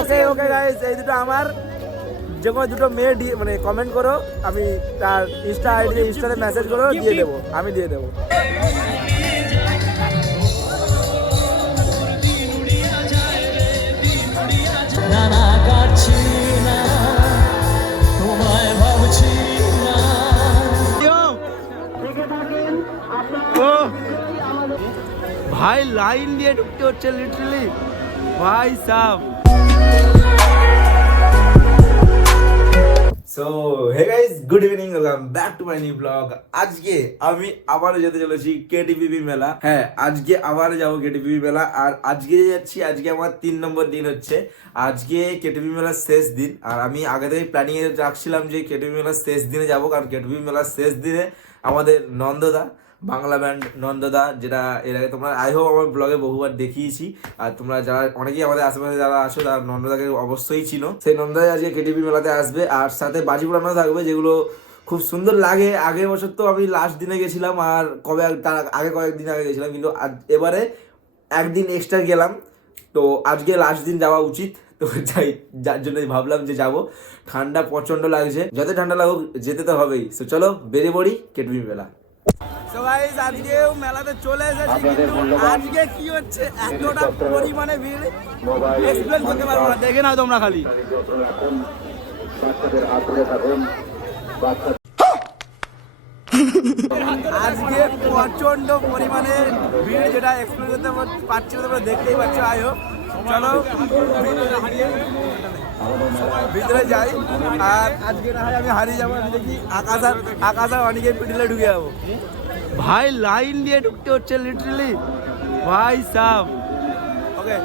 ওকে okay guys, এই দুটো আমার, যে কোনো দুটো মেয়ে মানে কমেন্ট করো, আমি তার ইনস্টা আইডি ইনস্টাতে মেসেজ করো, দিয়ে দেবো, আমি দিয়ে দেবো। ভাই লাইন দিয়ে ঢুকতে হচ্ছে লিটারালি ভাই সাহেব। So hey guys, good evening, welcome back to my new blog. আজকে আমি আবার যেতে চলেছি কেটিপিপি মেলা। হ্যাঁ, আজকে আবার যাবো কেটিপিপি মেলা। আর আজকে যাচ্ছি, আজকে আমার 3 নম্বর দিন হচ্ছে। আজকে কেটিপিপি মেলার শেষ দিন। আর আমি আগে থেকে প্ল্যানিং এ রাখছিলাম যে কেটিপিপি মেলার শেষ দিনে যাবো, কারণ কেটিপিপি মেলার শেষ দিনে আমাদের নন্দদা, বাংলা ব্যান্ড নন্দদা, যেটা এর আগে তোমরা আই হোপ আমার ব্লগে বহুবার দেখিয়েছি। আর তোমরা যারা অনেকেই আমাদের আশেপাশে যারা আসো তারা নন্দদাকে অবশ্যই চিনো। সেই নন্দদা আজকে কেটিপি মেলাতে আসবে, আর সাথে বাজি পোড়ানো থাকবে, যেগুলো খুব সুন্দর লাগে। আগের বছর তো আমি লাস্ট দিনে গেছিলাম, আর তার আগে কয়েকদিন আগে গেছিলাম, কিন্তু এবারে একদিন এক্সট্রা গেলাম। তো আজকে লাস্ট দিন যাওয়া উচিত, তো যাই, যার জন্য ভাবলাম যে যাবো। ঠান্ডা প্রচণ্ড লাগছে, যত ঠান্ডা লাগুক যেতে তো হবেই। তো চলো বেরিয়ে পড়ি কেটিপি মেলা। তো গাইস, আজকে মেলাতে চলে এসেছি, কিন্তু আজকে কি হচ্ছে এতটা পরিমাণে ভিড় এক্সপ্লেন করতে পারবো না, দেখে নাও তোমরা খালি। আজকে প্রচন্ড পরিমাণে ভিড়, যেটা এক্সপ্লেন করতে পারছি না, তোমরা দেখতেই পাচ্ছ। আই হোপ চলো ভিতরে যাই। আর আজকে না হয় আমি হারিয়ে যাবো, আমি দেখি আকাশ আর অনেকের পিটিলে ঢুকে যাবো। ভাই লাইন দিয়ে ঢুকতে হচ্ছে লিটারালি ভাই সাহেব। ওকে,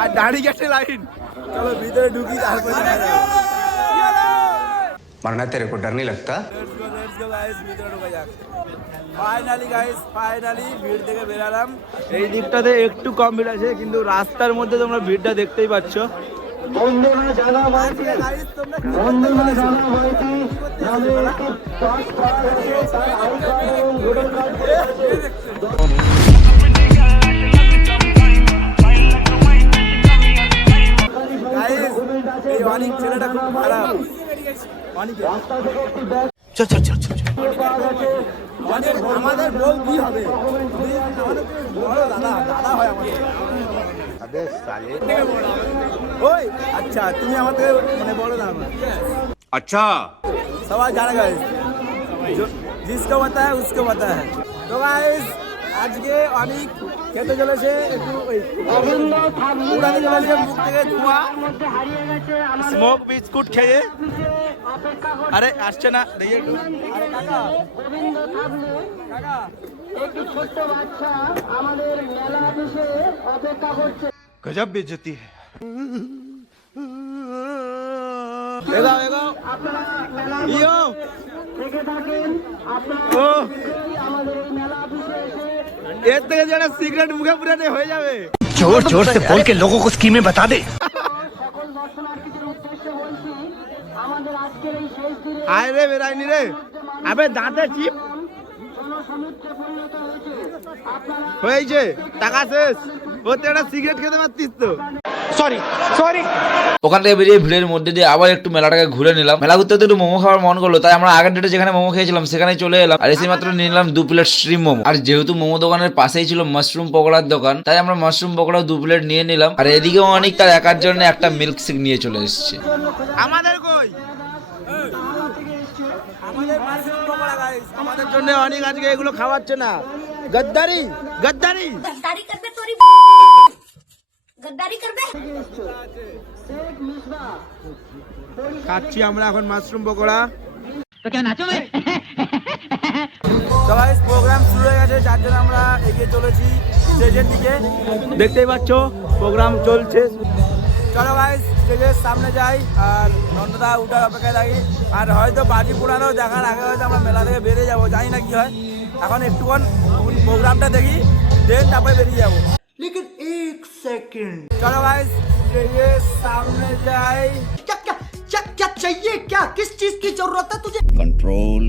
আর দাঁড়িয়ে গেছে লাইন, চলো ভিতরে ঢুকি, তারপরে मरना तेरे को डर नहीं लगता? ফাইনালি ভিড় থেকে বেরালাম। এই দিকটাতে একটু কম ভিড় আছে, কিন্তু রাস্তার মধ্যে তোমরা ভিড়টা দেখতেই পাচ্ছ। অনেক ছেলেটা খুব খারাপ, আমাদের বউ কি হবে, বড় দাদা হয় আমাদের। ওই আচ্ছা, তুমি আমাদের মানে বড় দাদা। अच्छा সবাই জানা গাইস, जिसको पता है उसको पता है। তো গাইস, আজকে অনেক খেতে চলেছে, একটু উড়াতে চলেছে মুখ থেকে ধোঁয়া, স্মোক বিস্কুট খেয়ে। আরে আসছে না, দেখি একটু। আরে কাকা, কাকা, একটু ছোট্ট বাচ্চা আমাদের মেলা অফিসে অপেক্ষা করছে। গজব বেইজ্জতি है। এগাও এগাও, আপনারা মেলা থেকে থাকেন, আপনারা আমাদের এই মেলা অফিসে এসে এর থেকে যেন সিগারেট মুখে পুরাতে হয়ে যাবে। जोर जोर से बोल के लोगों को स्कीमें बता दे। সকল দর্শনার্থীদের উদ্দেশ্যে বলছি, আমাদের আজকের এই শেষ দিনে আয় রে বেরাইনি রে, আবে দাঁতে চিপ জনসমুদ্রে পরিণত হয়েছে, টাকা শেষ ওতে একটা সিগারেট খেতে পারতিস তো। Sorry sorry. ওখান থেকে বেরিয়ে ভিড়ের মধ্যে দিয়ে আবার একটু মেলাটাকে ঘুরে নিলাম। মেলা ঘুরতে একটু মোমো খাওয়ার মন করলো, তাই আমরা আগের ডেটে যেখানে মোমো খেয়েছিলাম সেখানে চলে এলাম। আর এসে মাত্র নিলাম 2 প্লেট স্ট্রিম মোমো। আর যেহেতু মোমো দোকানের পাশেই ছিল মাশরুম পকোড়ার দোকান, তাই আমরা মাশরুম পকোড়া 2 প্লেট নিয়ে নিলাম। আর এদিকেও অনেক তার একার জন্য একটা মিল্কশেক নিয়ে চলে এসেছে। আমাদের কই, আমাদের মাশরুম পকোড়া গাইস, আমাদের জন্য অনেক আজকে এগুলো খাওয়াচ্ছে না। গদ্দারি গদ্দারি गद्दारी करबे तोरी गद्दारी करबे। খাচ্ছি আমরা এখন মাশরুম পকোড়া। तो क्या नाचो भाई। তো গাইস, প্রোগ্রাম শুরু হয়ে গেছে, যার জন্য আমরা এগিয়ে চলেছি স্টেজের দিকে। দেখতেই পাচ্ছ প্রোগ্রাম চলছে। চলো গাইস, স্টেজের সামনে যাই আর নন্দদা উঠার অপেক্ষায় থাকি। আর হয়তো বাজি পোড়ানো দেখার আগে হয়তো আমরা মেলা থেকে বেরিয়ে যাবো, জানি না কি হয়। এখন একটুক্ষণ প্রোগ্রামটা দেখি, দেন তারপরে বেরিয়ে যাবো। लेकिन 1 सेकंड। चलो गाइस, ये सामने जाए। क्या क्या क्या क्या चाहिए, क्या किस चीज की जरूरत है तुझे? कंट्रोल।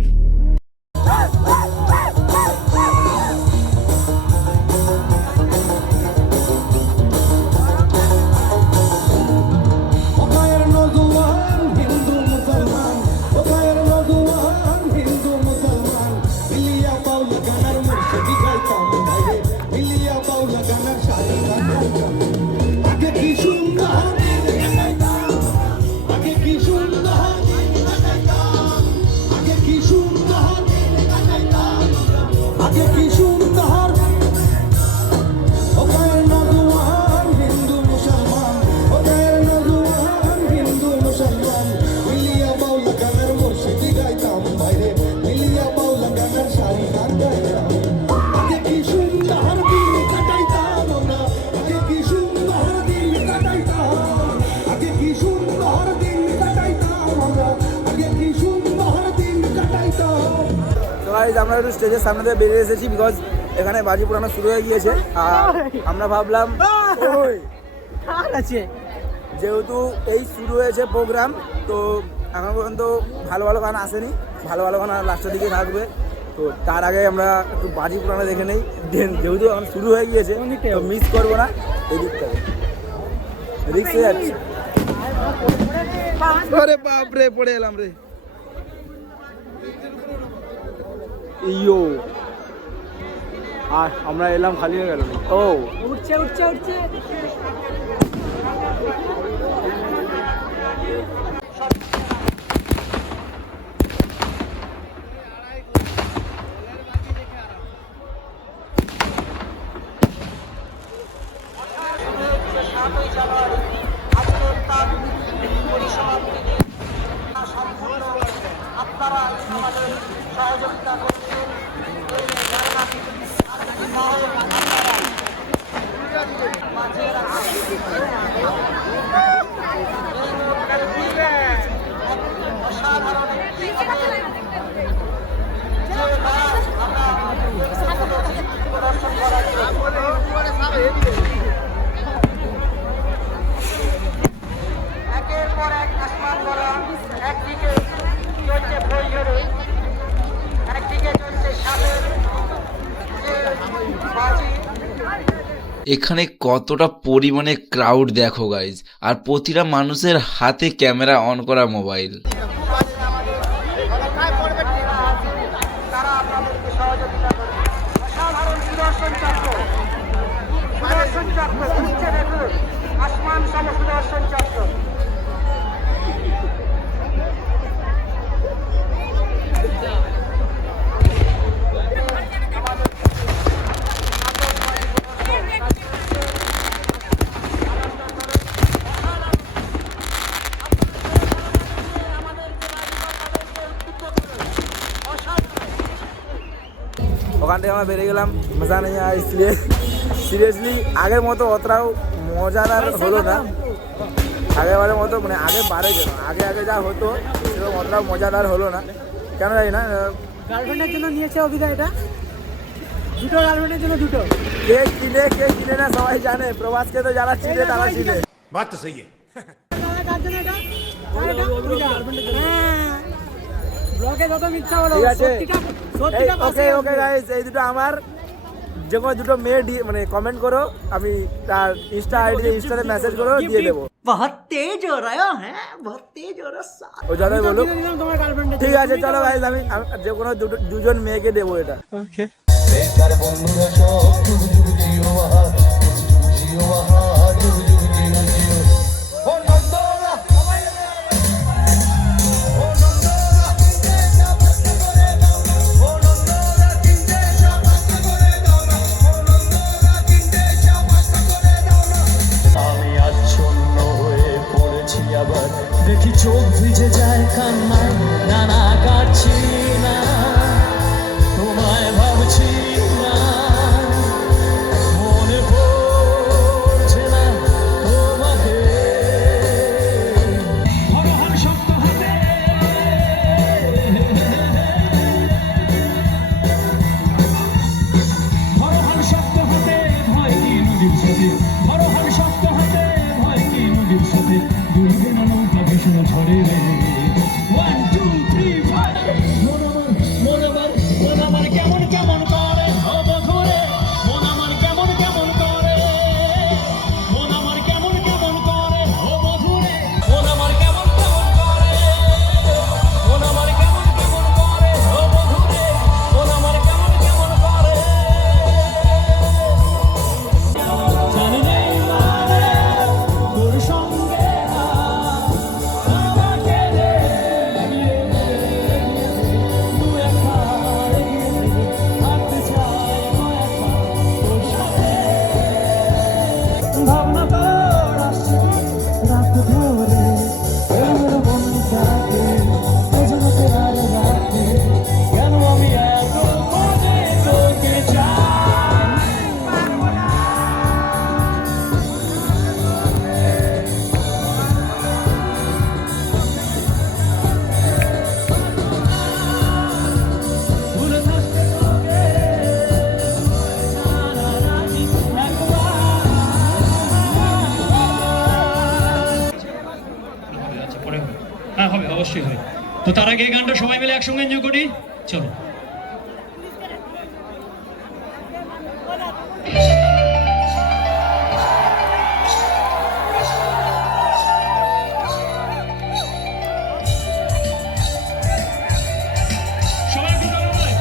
আমরা একটু স্টেজের সামনে থেকে বেরিয়ে এসেছি, বিকজ এখানে বাজি পোড়ানো শুরু হয়ে গিয়েছে। আর আমরা ভাবলাম আছে যেহেতু এই শুরু হয়েছে প্রোগ্রাম, তো এখন পর্যন্ত ভালো ভালো গান আসেনি, ভালো ভালো গান লাস্টের দিকে থাকবে। তো তার আগে আমরা একটু বাজি পোড়ানো দেখে নেই, যেহেতু এখন শুরু হয়ে গিয়েছে তো মিস করবো না। এই দিক থেকে রিক্সে যাচ্ছি। আরে বাপরে, পড়ে এলাম রে। ইয়ো, আর আমরা এলাম খালি হয়ে গেল। ও উঠছে উঠছে উঠছে এখানে কতটা পরিমাণে ক্রাউড দেখো গাইজ, আর প্রতিটা মানুষের হাতে ক্যামেরা অন করা মোবাইল। ওখান থেকে আমরা বেরিয়ে গেলাম, মজা নেই আর इसलिए সিরিয়াসলি আগের মতো অতটাও মজাদার হলো না। আগেবারের মতো মানে আগে বারে গেল, আগে আগে যা হতো সেরকম অতটাও মজাদার হলো না, কেন জানি না। গার্লফ্রেন্ডের জন্য নিয়েছে অভিধা, এটা দুটো গার্লফ্রেন্ডের জন্য দুটো। কে কিনে না সবাই জানে, প্রবাসকে তো যারা চিনে তারা চিনে। बात तो सही है। কার জন্য এটা? ব্লগে যত মিথ্যা বলো, ঠিক আছে, সত্যিটা ওকে ওকে গাইস, এই দুটো আমার। যে কোনো দুটো মেয়ে মানে কমেন্ট করো, আমি তার ইনস্টাতে মেসেজ করো, দিয়ে দেবো। बहुत तेज हो रहा है, बहुत तेज हो रहा है। ও যাদের বলুক, তোমার গার্লফ্রেন্ড ঠিক আছে চলো গাইস, আমি যে কোনো দুজন মেয়েকে দেবো এটা। আমি আচ্ছন্ন হয়ে পড়েছি, আবার দেখি চোখ ভিজে যায় কান্নায়, না না কাটছি না, তোমায় ভাবছি না, মনে পড়ছে না তোমাকে। ভগবান শক্ত হাতে, ভগবান শক্ত হাতে, ভয় কি নদীর সাথে, ভগবান শক্ত হাতে, ভয় কি নদীর সাথে, দুর্গে নৌকা ভীষণ ঝরে রে। অবশ্যই হয়। তো তার আগে এই গানটা সবাই মিলে একসঙ্গে এনজয় করি, চলো। সবাই একটু গান গাই।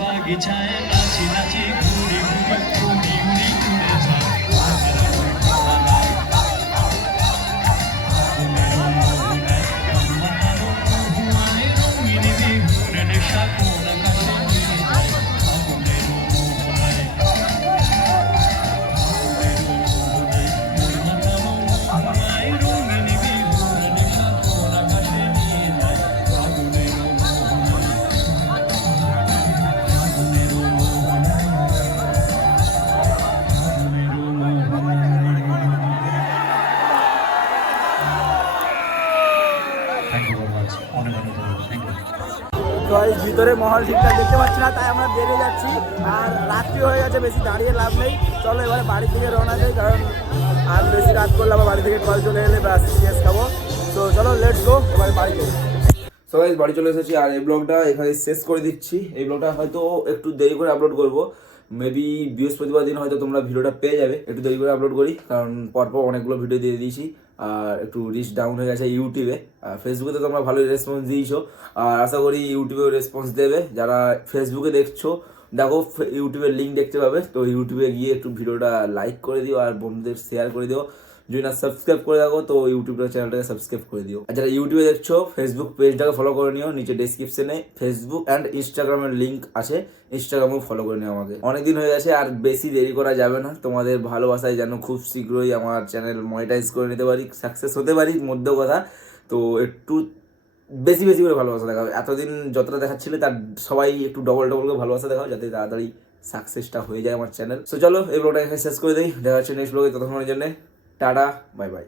বাগিচায় নাচি নাচি ঘুরি ঘুরি উড়ি উড়ি উড়ে যায় রঙিন বিহুর নেশা কোন গাইস ভিতরে মহল ঠিকঠাক দেখতে পাচ্ছি না, তাই আমরা বেরিয়ে যাচ্ছি। আর রাত্রি হয়ে গেছে, বেশি দাঁড়িয়ে লাভ নেই, চলো এবারে বাড়ি থেকে রওনা যাই, কারণ আর বেশি রাত করলে আবার বাড়ি থেকে কল চলে এলে ব্যাস শেষ খাবো। তো চলো লেটস গো, এবারে বাড়ি যাই। সো গাইস বাড়ি চলে এসেছি আর এই ব্লগটা এখানে শেষ করে দিচ্ছি। এই ব্লগটা হয়তো একটু দেরি করে আপলোড করবো, মেবি বৃহস্পতিবার দিন হয়তো তোমরা ভিডিওটা পেয়ে যাবে। একটু দেরি করে আপলোড করি কারণ পরপর অনেকগুলো ভিডিও দিয়ে দিয়েছি আর একটু রিচ ডাউন হয়ে গেছে ইউটিউবে। আর ফেসবুকে তো তোমরা ভালোই রেসপন্স দিয়েছো আর আশা করি ইউটিউবেও রেসপন্স দেবে। যারা ফেসবুকে দেখছো দেখো ইউটিউবের লিঙ্ক দেখতে পাবে, তো ইউটিউবে গিয়ে একটু ভিডিওটা লাইক করে দিও আর বন্ধুদের শেয়ার করে দিও। যদি না সাবস্ক্রাইব করে রাখো তো ইউটিউবের চ্যানেলটাকে সাবস্ক্রাইব করে দিও। আর যারা ইউটিউবে দেখছো ফেসবুক পেজটাকে ফলো করে নিও, নিচে ডেসক্রিপশনে ফেসবুক অ্যান্ড ইনস্টাগ্রামের লিঙ্ক আছে, ইনস্টাগ্রামেও ফলো করে নিও আমাকে। অনেকদিন হয়ে গেছে আর বেশি দেরি করা যাবে না, তোমাদের ভালোবাসায় যেন খুব শীঘ্রই আমার চ্যানেল মনিটাইজ করে নিতে পারি, সাকসেস হতে পারি মধ্য কথা। তো একটু বেশি বেশি করে ভালোবাসা দেখাও, এতদিন যতটা দেখাচ্ছিলে তার সবাই একটু ডবল ডবল করে ভালোবাসা দেখাও যাতে তাড়াতাড়ি সাকসেসটা হয়ে যায় আমার চ্যানেল। সো চলো এই ব্লগটা এখানে শেষ করে দিই, দেখা হচ্ছে নেক্সট ব্লগে, ততক্ষণের জন্য টাটা বাই বাই।